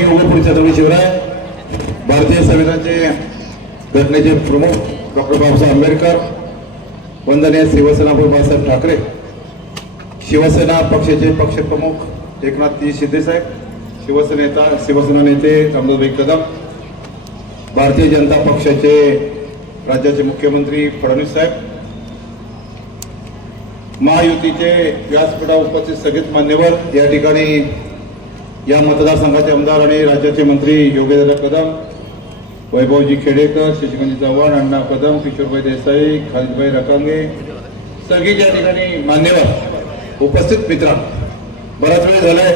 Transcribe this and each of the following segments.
मी उघडपणी छत्रपती शिवराय भारतीय संविधानाचे घटनेचे प्रमुख डॉक्टर बाबासाहेब आंबेडकर, वंदनीय शिवसेना बाळासाहेब ठाकरे, शिवसेना पक्षाचे पक्षप्रमुख एकनाथजी शिंदे साहेब, शिवसेना नेते रामदासभाई कदम, भारतीय जनता पक्षाचे राज्याचे मुख्यमंत्री फडणवीस साहेब, महायुतीचे व्यासपीठावर उपस्थित सगळेच मान्यवर, या ठिकाणी या मतदारसंघाचे आमदार आणि राज्याचे मंत्री योगेंद्र कदम, वैभवजी खेडेकर, शशिकांत चव्हाण, अण्णा कदम, किशोरभाई देसाई, खालिदभाई रकांगे, सगळी या ठिकाणी मान्यवर उपस्थित मित्र, बराच वेळ झालाय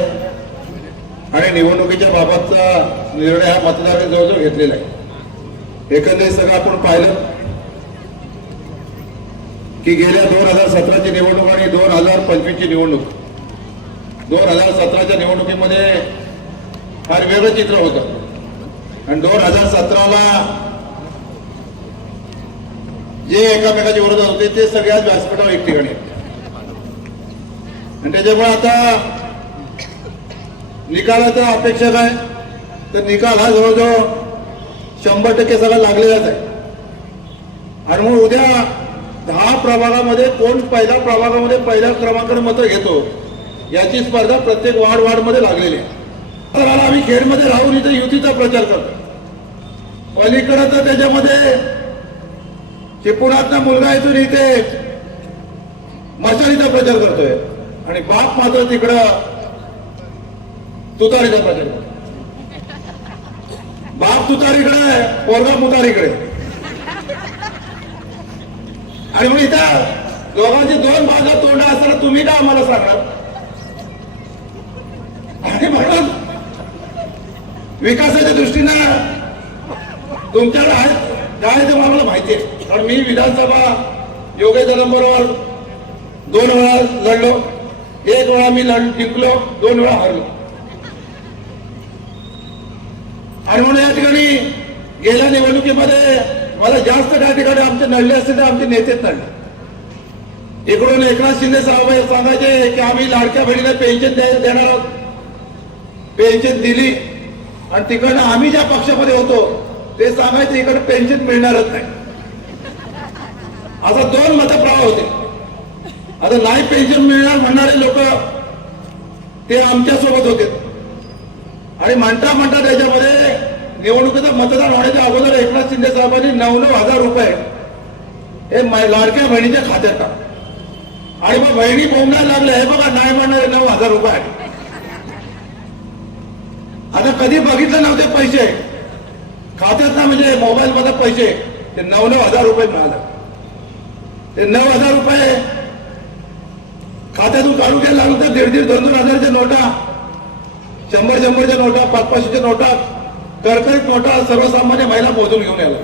आणि निवडणुकीच्या बाबतचा निर्णय हा मतदारांनी जवळजवळ घेतलेला आहे. एकंदरीत सगळं आपण पाहिलं की गेल्या 2017ची निवडणूक आणि 2025ची निवडणूक, 2017च्या निवडणुकीमध्ये फार वेगळं चित्र होतं आणि 2017ला जे एकामेकाच्या विरोधात होते ते सगळ्याच व्यासपीठावर एक ठिकाणी आणि त्याच्यामुळे आता निकालाचा अपेक्षा काय तर निकाल हा जवळजवळ 100% सगळा लागलेलाच आहे. आणि मग उद्या 10 प्रभागामध्ये कोण पहिल्या प्रभागामध्ये पहिल्या क्रमांकाने मतं घेतो याची स्पर्धा प्रत्येक वार्डमध्ये लागलेली आहे. तर आम्ही खेडमध्ये राहून इथे युतीचा प्रचार करतो. पलीकडे तर त्याच्यामध्ये चिपळूणचा मुलगा इथून इथे मशालीचा प्रचार करतोय आणि बाप मात्र तिकडं तुतारीचा प्रचार करतो. बाप तुतारीकडे, पोरगा मुतारीकडे. आणि मग इथं दोघांची 2 बाजू तोंड असताना तुम्ही का आम्हाला सांगणार? आणि म्हणून विकासाच्या दृष्टीनं तुमच्याकडे आहेत काय ते मला माहिती आहे. कारण मी विधानसभा योगेंद्रांबरोबर 2 वेळा लढलो, 1 वेळा मी जिंकलो, 2 वेळा हरलो. आणि म्हणून या ठिकाणी गेल्या निवडणुकीमध्ये मला जास्त त्या ठिकाणी आमचे नडले असते तर आमचे नेतेच नडले. इकडून एकनाथ शिंदे साहेब सांगायचे की आम्ही लाडक्या बहिणीला पेन्शन देणार आहोत, पेन्शन दिली. आणि तिकडनं आम्ही ज्या पक्षामध्ये होतो ते सांगायचे इकडे पेन्शन मिळणारच नाही. असा 2 मतप्रवाह होते. आता नाही पेन्शन मिळणार म्हणणारे लोक ते आमच्या सोबत होते. आणि म्हणता त्याच्यामध्ये निवडणुकीचं मतदान होण्याच्या अगोदर एकनाथ शिंदे साहेबांनी 9,000 रुपये हे लाडक्या बहिणीच्या खात्यात टाक. आणि मग बहिणी बोंबलायला लागल्या, हे बघा नाही म्हणणारे 9,000 रुपये. आता कधी बघितलं नव्हते पैसे खात्यात ना, म्हणजे मोबाईल मध्ये पैसे ते 9,000 रुपये मिळाले. ते 9,000 रुपये खात्यातून काढून घ्यायला लागलं तर 1,500, 2,000च्या नोटा, 100च्या नोटा, 500च्या नोटा, करकरीत नोटा सर्वसामान्य महिला मोजून घेऊन यायला.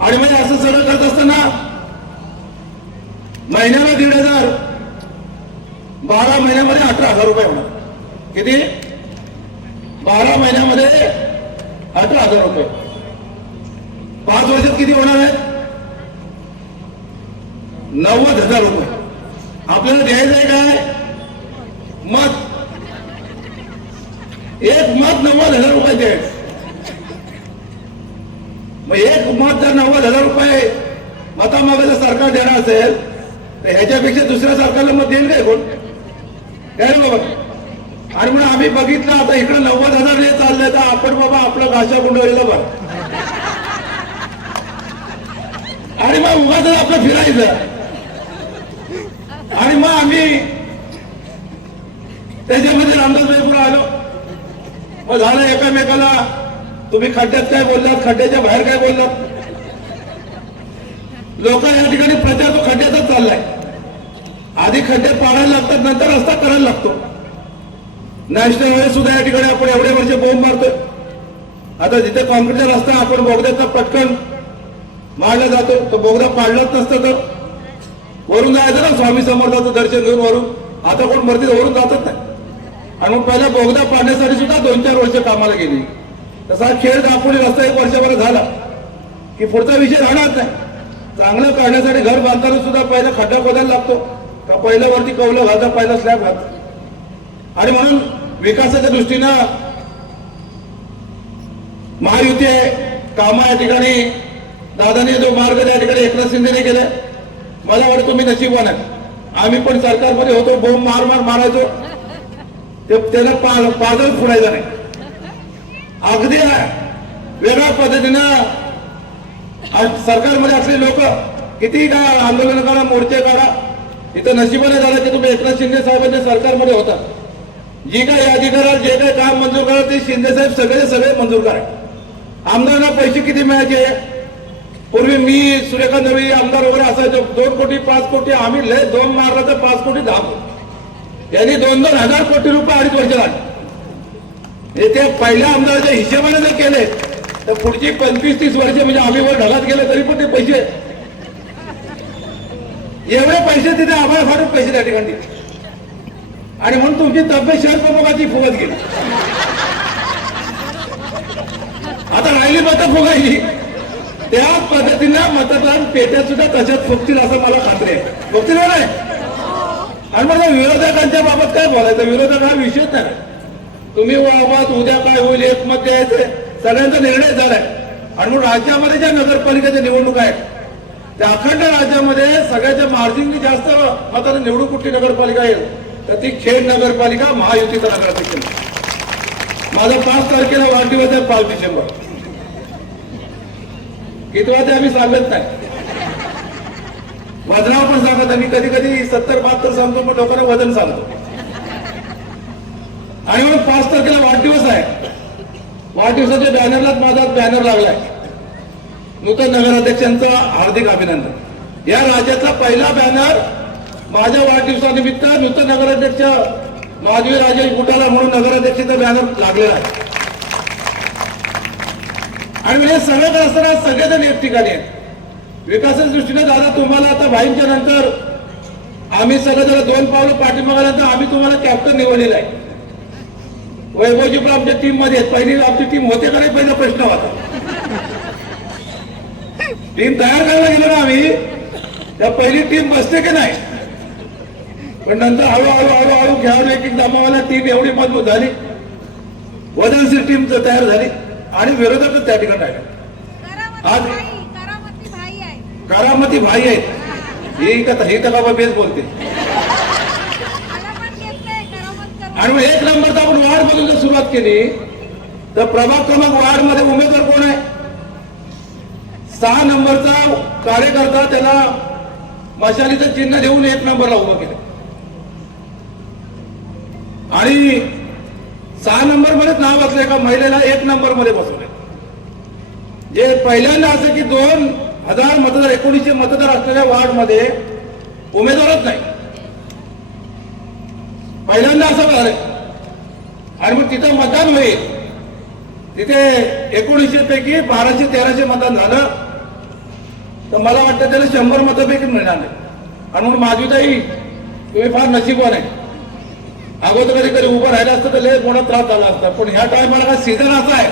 आणि म्हणजे असं सगळं करत असताना महिन्याला 1,500, 12 महिन्यामध्ये 18,000 रुपये होणार. किती? 12 महिन्यामध्ये 18,000 रुपये. 5 वर्षात किती होणार आहे? 90,000 रुपये. आपल्याला द्यायचं आहे काय? मत. एक मत 90,000 रुपये द्यायचं. मग एक मत जर 90,000 रुपये मतामागे सरकार देणार असेल तर ह्याच्यापेक्षा दुसऱ्या सरकारला मत देईल काय कोण? काय बाबा? आणि म्हणून आम्ही बघितलं आता इकडे 90,000 चाललंय तर आपण बाबा आपलं घाशा गुंडवलेलं बरं. आणि मग उगाच आपलं फिरायचं. आणि मग आम्ही त्याच्यामध्ये रामदासभाई पुढे आलो. मग झालं एकामेकाला तुम्ही खड्ड्यात काय बोललात, खड्ड्याच्या बाहेर काय बोललात. लोक या ठिकाणी प्रचार तो खड्ड्यातच चाललाय. आधी खड्डे पाडायला लागतात, नंतर रस्ता करायला लागतो. नॅशनल हायवे सुद्धा या ठिकाणी आपण एवढे वर्ष बोंब मारतोय. आता जिथे कॉन्क्रीटचा रस्ता आपण बोगद्याचा पटकन मारला जातो, तो बोगदा पाडलाच नसतं तर वरून जायचं ना स्वामी समर्थाचं दर्शन घेऊन वरून. आता कोण भरती वरून जातच नाही. आणि मग पहिला बोगदा पाडण्यासाठी सुद्धा 2-4 वर्ष कामाला गेली. तसा खेळ दापोली रस्ता 1 वर्षभर झाला की पुढचा विषय राहणार नाही. चांगलं काढण्यासाठी घर बांधताना सुद्धा पहिला खड्डा खोदायला लागतो का पहिला वरती कौलं घालता, पहिला स्लॅब घालता. आणि म्हणून विकासाच्या दृष्टीनं महायुती आहे, कामं या ठिकाणी दादाने जो मार्ग त्या ठिकाणी एकनाथ शिंदेने केलाय. मला वाटतं तुम्ही नशीबवान आहे. आम्ही पण सरकारमध्ये होतो, बोंब मार मारायचो, त्याला पाजळ फुडायचा नाही. अगदी वेगळ्या पद्धतीनं सरकारमध्ये असलेले लोक किती काय आंदोलन करा, मोर्चे करा, इथं नशिबाने झालं की तुम्ही एकनाथ शिंदे साहेबांच्या सरकारमध्ये होता. जी काय यादी कराल, जे काही काम मंजूर कराल ते शिंदे साहेब सगळे मंजूर करा. आमदारांना पैसे किती मिळायचे? पूर्वी मी सूर्यकांत नवी आमदार वगैरे असायचो, 2 कोटी 5 कोटी, आम्ही लय 2 मारला तर 5 कोटी 10 कोटी, यांनी 2-2 हजार कोटी रुपये 2.5 वर्षात आणले. ते पहिल्या आमदाराच्या हिशेबाने जर केले तर पुढची 25-30 वर्ष म्हणजे आम्ही वर ढगात गेले तरी पण ते पैसे, एवढे पैसे तिथे आम्हाला फाडून पैसे त्या ठिकाणी. आणि म्हणून तुमची तब्येत शहर प्रमुखाची फुगत गेली. आता राहिली मतं फुगायची, त्याच पद्धतीनं मतदान पेट्या सुद्धा तशाच फुगतील असं मला खात्री आहे. फुगतील का नाही? आणि मग विरोधकांच्या बाबत काय बोलायचं? विरोधक हा विषयच नाही. तुम्ही बाबत उद्या काय होईल एकमत द्यायचंय, सगळ्यांचा निर्णय झालाय. आणि म्हणून राज्यामध्ये ज्या नगरपालिकेच्या निवडणुका आहेत त्या अखंड राज्यामध्ये सगळ्याच्या मार्जिननी जास्त मताने निवडून कुठली नगरपालिका येईल तर ती खेड नगरपालिका महायुतीचा नगराध्यक्ष. माझा 5 तारखेला वाढदिवस आहे, 5 डिसेंबर. कितवा ते आम्ही सांगत नाही, वजनावर पण सांगत. आम्ही कधी कधी 70-72 सांगतो, पण लोकांना वजन सांगतो. आणि मग 5 तारखेला वाढदिवस आहे. वाढदिवसाच्या बॅनरलाच माझा बॅनर लागलाय, नूतन नगराध्यक्षांचं हार्दिक अभिनंदन. या राज्यातला पहिला बॅनर माझ्या वाढदिवसानिमित्त नूतन नगराध्यक्ष माधवी राजेश बुटाला म्हणून नगराध्यक्षाचा बॅनर लागलेला आहे. आणि म्हणजे सगळं असताना सगळेजण एक ठिकाणी आहेत. विकासाच्या दृष्टीने दादा तुम्हाला आता भाईंच्या नंतर आम्ही सगळेजण 2 पावलं पाठीमागल्यानंतर आम्ही तुम्हाला कॅप्टन निवडलेला आहे. वैभवजी पण आमच्या टीम मध्ये आहेत. पहिली आमची टीम होते का नाही पहिला प्रश्न होता. टीम तयार करायला गेलो ना आम्ही, त्या पहिली टीम बसते की नाही, पण नंतर हळूहळू खेळाडू एक जमावाला टीम एवढी मजबूत झाली, वजनशील टीम तयार झाली आणि विरोधकच त्या ठिकाणी राहिले. आज करामती भाई आहेत ही तर बाबा बेस बोलते. आणि मग 1 नंबरचा आपण वार्ड मधून जर सुरुवात केली तर प्रभाग क्रमांक वार्ड मध्ये उमेदवार कोण आहे? 6 नंबरचा कार्यकर्ता, त्याला मशालीचं चिन्ह देऊन 1 नंबरला उभं केलं. आणि 6 नंबर मध्येच नाव असलं एका महिलेला 1 नंबर मध्ये बसवले. जे पहिल्यांदा असं की 2000 मतदार 1900 मतदार असलेल्या वार्ड मध्ये उमेदवारच नाही, पहिल्यांदा असं झालंय. आणि मग तिथं मतदान होईल, तिथे 1900 पैकी 1200-1300 मतदान झालं तर मला वाटतं त्याला 100 मतापैकी मिळणार नाही. आणि म्हणून माधवीताई तुम्ही फार नशीबवान आहे. अगोदर कधी उभं राहिलं असतं तर लय मोठा त्रास झाला असता. पण ह्या टायमाला काय सीझन असा आहे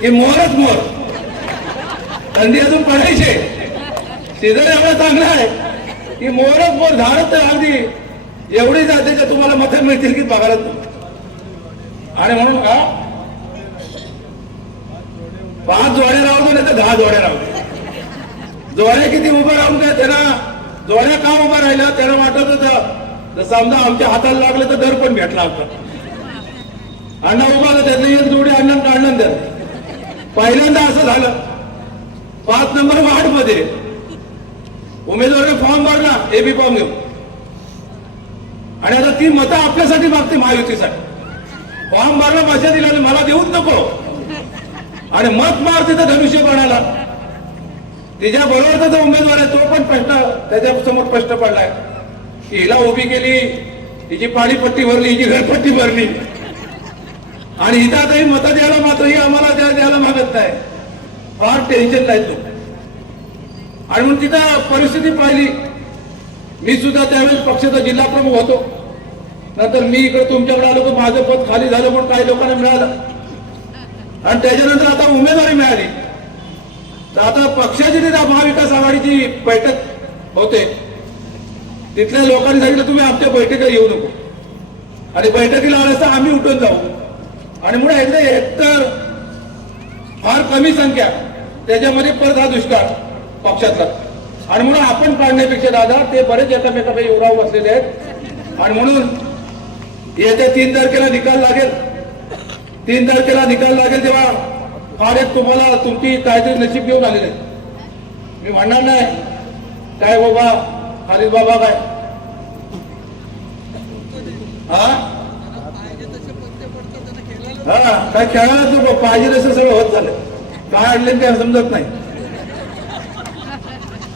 की मोरच मोर, थंडी अजून पडायचे, सीझन एवढा चांगला आहे की मोरच मोर. झाडच तर अगदी एवढी जाते का तुम्हाला मतं मिळतील की बघायला. आणि म्हणून 5 जोड्या राहू दे नाही तर 10 जोड्या राहू दे. जोड्या किती उभं राहून काय त्यांना, जोड्या का उभं राहिल्या त्यांना वाटत होतं जर समजा आमच्या हाताला लागलं तर दर पण भेटला होता. अण्णा उभा त्यातलं 1 जोडी अण्णा काढलं त्या. पहिल्यांदा असं झालं 5 नंबर वार्ड मध्ये उमेदवाराने फॉर्म भरला, एबी फॉर्म घेऊन. आणि आता ती मतं आपल्यासाठी मागते, महायुतीसाठी. फॉर्म भरला, भाषा दिला, मला देऊच नको. आणि मत मार तिथं धनुष्यबाणाला. तिच्या बरोबरचा जो उमेदवार आहे तो पण प्रश्न त्याच्या समोर प्रश्न पडलाय की हिला उभी केली, हिची पाणीपट्टी भरली, हिची घरपट्टी भरली, आणि हिथं आताही मतं द्यायला मात्र ही आम्हाला द्यायला मागत नाही. फार टेन्शन नाही तो. आणि म्हणून तिथं परिस्थिती पाहिली. मी सुद्धा त्यावेळेस पक्षाचा जिल्हा प्रमुख होतो. नंतर मी इकडे तुमच्याकडे आलो तर माझं पद खाली झालं म्हणून काही लोकांना मिळालं. आणि त्याच्यानंतर आता उमेदवारी मिळाली तर आता पक्षाची तिथे महाविकास आघाडीची बैठक होते. तिथल्या लोकांनी सांगितलं तुम्ही आमच्या बैठकीला येऊ नको, आणि बैठकीला आल्यास आम्ही उठून जाऊ. आणि मुळे एकतर फार कमी संख्या त्याच्यामध्ये परत हा दुष्काळ पक्षातला आणि म्हणून आपण काढण्यापेक्षा दादा ते बरेच एकामेकापैकी उराव बसलेले आहेत आणि म्हणून येत्या 3 तारखेला निकाल लागेल. 3 तारखेला निकाल लागेल तेव्हा फार एक तुम्हाला तुमची काहीतरी नशीब घेऊन आलेले आहे. मी म्हणणार नाही काय बाबा खालीद बाबा काय हा काय खेळायला तू पाहिजे तसं सगळं होत झालं. काय आणले काय समजत नाही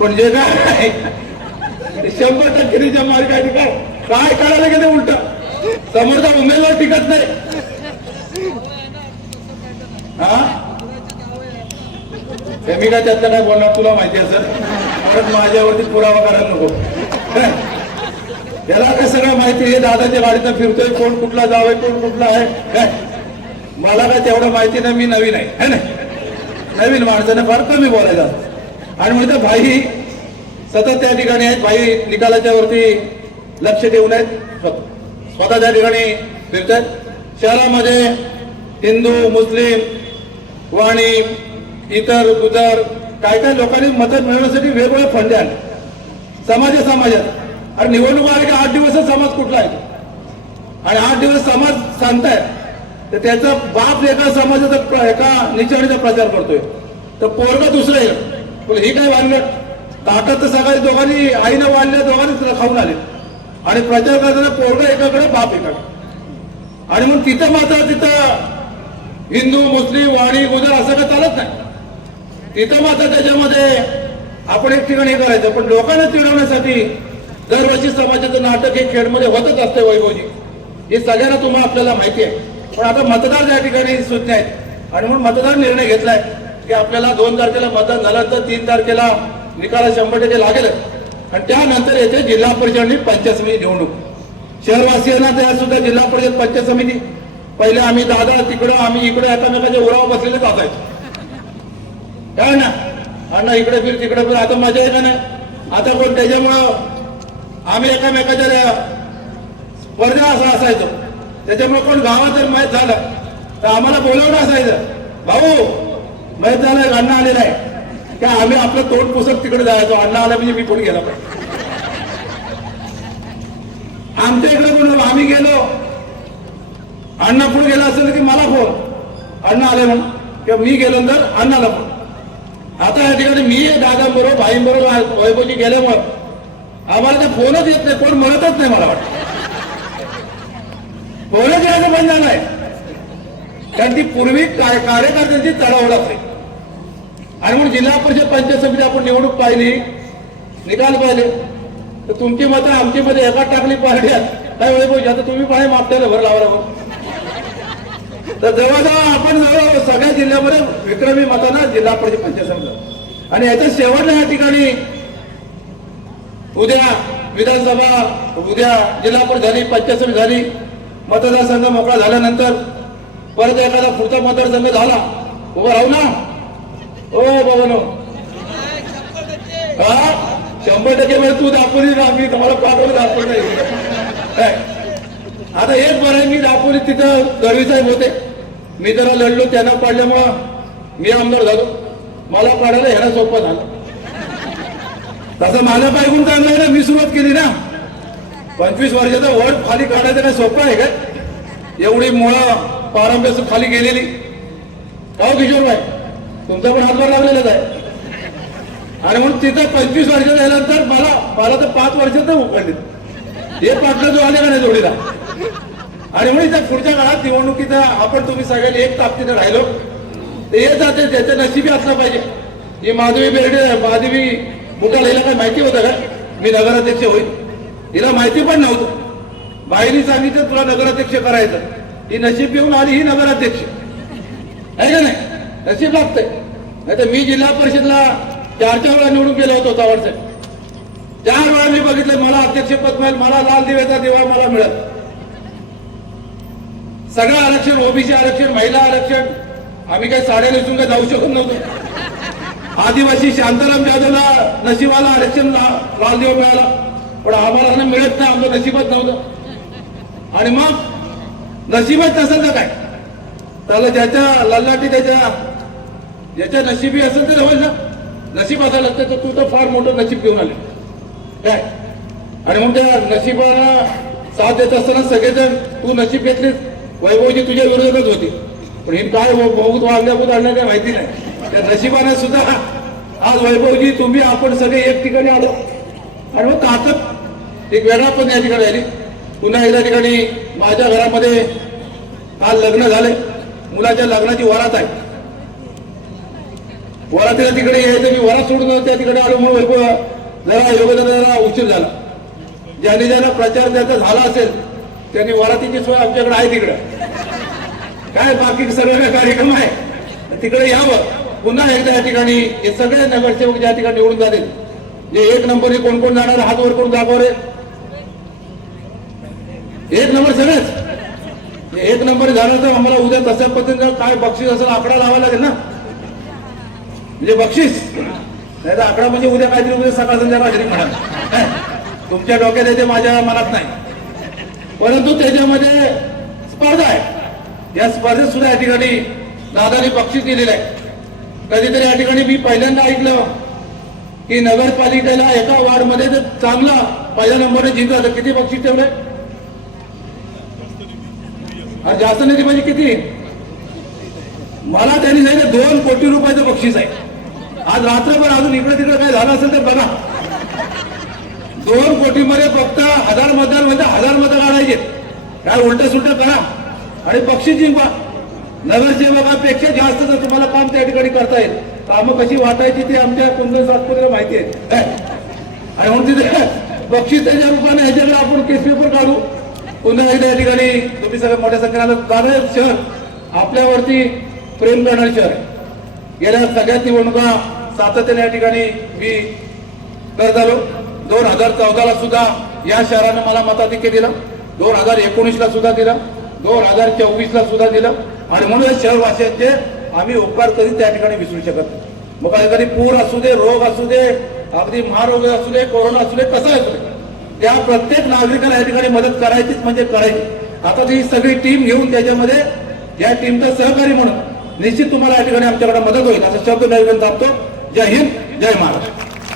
पण जे काय 100% रिच्या मार्ग आहे काय करायला गेले उलट समोरचा उमेदवार टिकत नाही. हा मी काय त्यातलं काय बोलणार तुला माहिती आहे सर परत माझ्यावरती पुरावा करायला नको. याला काय सगळं माहिती आहे दादाच्या गाडीत फिरतोय कोण कुठला जावंय कोण कुठला आहे काय मला काय तेवढं माहिती नाही. मी नवीन आहे ना नवीन माणसाने फार कमी बोलायचं आणि म्हणतो भाई सतत त्या ठिकाणी आहेत भाई निकालाच्या वरती लक्ष ठेवून आहेत स्वतः त्या ठिकाणी फिरतात. शहरामध्ये हिंदू मुस्लिम वाणी इतर गुजर काय काय लोकांनी मदत मिळवण्यासाठी वेगवेगळे फंड आणले समाजात आणि निवडणूक आली की 8 दिवसच समाज कुठला आहे आणि 8 दिवस समाज सांगतायत तर त्याचा बाप एका समाजाचा एका निचाणीचा प्रचार करतोय तर पोरगा दुसरं येईल ही काय वाढलं ताटात तर सगळ्या दोघांनी आईनं वाढल्या दोघांनीच खाऊन आले आणि प्रचार करताना पोरगा एकाकडे बाप एकाकडे आणि मग तिथं मात्र तिथं हिंदू मुस्लिम वाणी गुजर असं काय चालत नाही. तिथं मात्र त्याच्यामध्ये आपण एक ठिकाणी हे करायचं पण लोकांना चिडवण्यासाठी दरवर्षी समाजाचं नाटक हे खेळमध्ये होतच असते वैभवजी हे सगळ्यांना तुम्हाला आपल्याला माहिती आहे. पण आता मतदार त्या ठिकाणी सूचना आहेत आणि म्हणून मतदार निर्णय घेतलाय की आपल्याला 2 तारखेला मतदान झालं तर 3 तारखेला निकाला 100% लागेल आणि त्यानंतर येथे जिल्हा परिषद आणि पंचायत समिती निवडणूक. शहरवासियांना त्या सुद्धा जिल्हा परिषद पंचायत समिती पहिले आम्ही दादा तिकडं आम्ही इकडे एकामेकाच्या उरावर बसलेलेच असायचो काय ना अण्णा इकडे फिर तिकडे फिर आता मजा आहे का नाही आता कोण त्याच्यामुळं आम्ही एकामेकाच्या स्पर्धा असं असायचो त्याच्यामुळे कोण गावात जर माहीत झालं तर आम्हाला बोलावणं असायचं भाऊ माहीत झालंय अण्णा आलेला आहे की आम्ही आपलं तोंड पुसत तिकडे जायचो अण्णा आला म्हणजे मी पुढे गेला पाहिजे. आमच्या इकडे पण आम्ही गेलो अण्णा पुढे गेला असेल की मला फोन अण्णा आले म्हणून किंवा मी गेलो तर अण्णाला फोन. आता या ठिकाणी मी दादांबरोबर भाईंबरोबर वैभवजी गेल्यामुळे आम्हाला ते फोनच येत नाही कोण म्हणतच नाही मला वाटतं फोनच यायचं बंद झालंय कारण ती पूर्वी कार्यकर्त्यांची चढाओढ असते आणि म्हणून जिल्हा परिषद पंचायत समिती आपण निवडणूक पाहिली निकाल पाहिले तर तुमची मतं आमची मध्ये एका टाकली पाहिल्यात काय वैभवजी आता तुम्ही पाहिजे मापट्याला भर लावला तर जवळजवळ आपण जवळ सगळ्या जिल्ह्यामध्ये विक्रमी मतांना जिल्हा परिषद पंचायत समिती आणि याच्या शेवटला या ठिकाणी उद्या विधानसभा उद्या जिल्हा परिषद झाली पंचायत समिती झाली मतदारसंघ मोकळा झाल्यानंतर परत एखादा पुढचा मतदारसंघ झाला उभा राहू ना ओ बाबानो का 100% वेळ तू दाखवली ना मी तुम्हाला पाठवलं दाखवलं नाही. आता एक बरं आहे मी दाखवली तिथं गरवी साहेब होते मी जरा लढलो त्यांना पाडल्यामुळं मी आमदार झालो मला पाडायला ह्याला सोपं झालं तसं माझं पायगुण चांगलं आहे ना मी सुरुवात केली ना 25 वर्षाचा वड खाली काढायचं काय सोपं आहे का एवढी मुळं पारंब्यास खाली गेलेली का किशोरबाई तुमचा पण हातभार लागलेलाच आहे आणि म्हणून तिथं 25 वर्ष झाल्यानंतर मला तर 5 वर्षात उकडली हे पाटला जो आले का नाही जोडीला आणि म्हणून त्या पुढच्या काळात निवडणुकीचा आपण तुम्ही सगळ्यांनी एक ताकदीने राहिलो ते येत जाते त्याच्या नशिबी असलं पाहिजे. ही माधवी माधवी बुटाला हिला काय माहिती होतं का मी नगराध्यक्ष होईल हिला माहिती पण नव्हतं बाईंनी सांगितलं तुला नगराध्यक्ष करायचं ही नशीब येऊन आली ही नगराध्यक्ष आहे का नाही नशीब लागतंय नाही तर मी जिल्हा परिषदला 4 वेळा निवडून गेलो होतो चव्हाणसाहेब 4 वेळा मी बघितलं मला अध्यक्षपद मिळेल मला लाल दिव्याचा दिवा मला मिळत सगळं आरक्षण ओबीसी आरक्षण महिला आरक्षण आम्ही काही साड्या नेसून काय जाऊ शकत नव्हतो आदिवासी शांताराम जाधवला नशिबाला आरक्षण लाल दिवा मिळाला पण आम्हाला मिळत नाही आमचं नशीबच नव्हतं आणि मग नशीबच नसेल तर काय त्याला ज्याच्या ललाटी ज्याच्या नशिबी असेल ते होईल ना. नशीब असायला लागतं तर तू तर फार मोठं नशीब घेऊन आले काय. आणि मग त्या नशिबाला साथ देत असताना सगळेजण तू नशीब घेतलीस. वैभवजी तुझ्या विरोधातच होती पण ही काय बहुत वागल्या काही माहिती नाही. त्या नशिबाने सुद्धा आज वैभवजी तुम्ही आपण सगळे एक ठिकाणी आलो. आणि मग ताकद एक वेगळा पण या ठिकाणी आली. पुन्हा एकदा ठिकाणी माझ्या घरामध्ये काल लग्न झाले. मुलाच्या लग्नाची वरात आहे. वरातीला तिकडे यायचं मी वरात सोडून त्या तिकडे आलो म्हणून जरा योगदान जरा उशीर झाला. ज्यांनी ज्यांना प्रचार त्याचा झाला असेल त्यांनी वरातीची सोय आमच्याकडे आहे तिकडे. काय बाकी सगळे कार्यक्रम आहे तिकडे यावं. पुन्हा एकदा या ठिकाणी हे सगळे नगरसेवक ज्या ठिकाणी निवडून झाले जे एक नंबरने कोण कोण जाणार हात वर करून दाखव रे. एक नंबर सगळेच एक नंबर झालं तर आम्हाला उद्या तशा पद्धतीनं काय बक्षीस असेल आकडा लावावा लागेल ना. म्हणजे बक्षीस नाही तर आकडा म्हणजे उद्या काहीतरी उद्या सकाळ संध्याकाळ तरी म्हणा. तुमच्या डोक्यात येते माझ्या मनात नाही. परंतु त्याच्यामध्ये स्पर्धा आहे. या स्पर्धेत सुद्धा या ठिकाणी दादाने बक्षीस दिलेलं आहे. कधीतरी या ठिकाणी मी पहिल्यांदा ऐकलं की नगरपालिकेला एका वार्डमध्ये जर चांगला पहिल्या नंबरने जिंकला तर किती बक्षीस ठेवलंय. जास्त नाही म्हणजे किती मला त्यांनी सांगितलं 2 कोटी रुपयाचं बक्षीस आहे. आज रात्रभर अजून इकडे तिकडे काय झालं असेल तर बघा. 2 कोटीमध्ये फक्त 1000 मतदार म्हणजे 1000 मतं काढायचे. काय उलट सुलट करा आणि बक्षीस जिंकवा. नगरसेवकापेक्षा जास्त जर तुम्हाला काम त्या ठिकाणी करता येईल. कामं कशी वाटायची ते आमच्या कुंदन सातपुतेला माहिती आहे. आणि म्हणून तिथे बक्षीस त्याच्या रूपाने ह्याच्याकडे आपण केस पेपर काढू. पुन्हा एकदा या ठिकाणी तुम्ही सगळं मोठ्या संख्येनं कारण शहर आपल्यावरती प्रेम करणारे शहर आहे. गेल्या सगळ्यात निवडणुका सातत्याने या ठिकाणी मी करत आलो. 2014ला सुद्धा या शहरानं मला मताधिक्य दिलं. 2019ला सुद्धा दिलं. 2024ला सुद्धा दिलं. आणि म्हणून शहरवासियांचे आम्ही उपकार कधी त्या ठिकाणी विसरू शकत नाही. मग कधी पूर असू दे, रोग असू दे, अगदी महारोग असू दे, कोरोना असू दे, कसं असू दे, त्या प्रत्येक नागरिकाला या ठिकाणी मदत करायचीच म्हणजे करायची. आता ती सगळी टीम घेऊन त्याच्यामध्ये या टीमचा सहकारी म्हणून निश्चित तुम्हाला या ठिकाणी आमच्याकडे मदत होईल असं शब्द नवीन थांबतो. जय हिंद, जय महाराष्ट्र.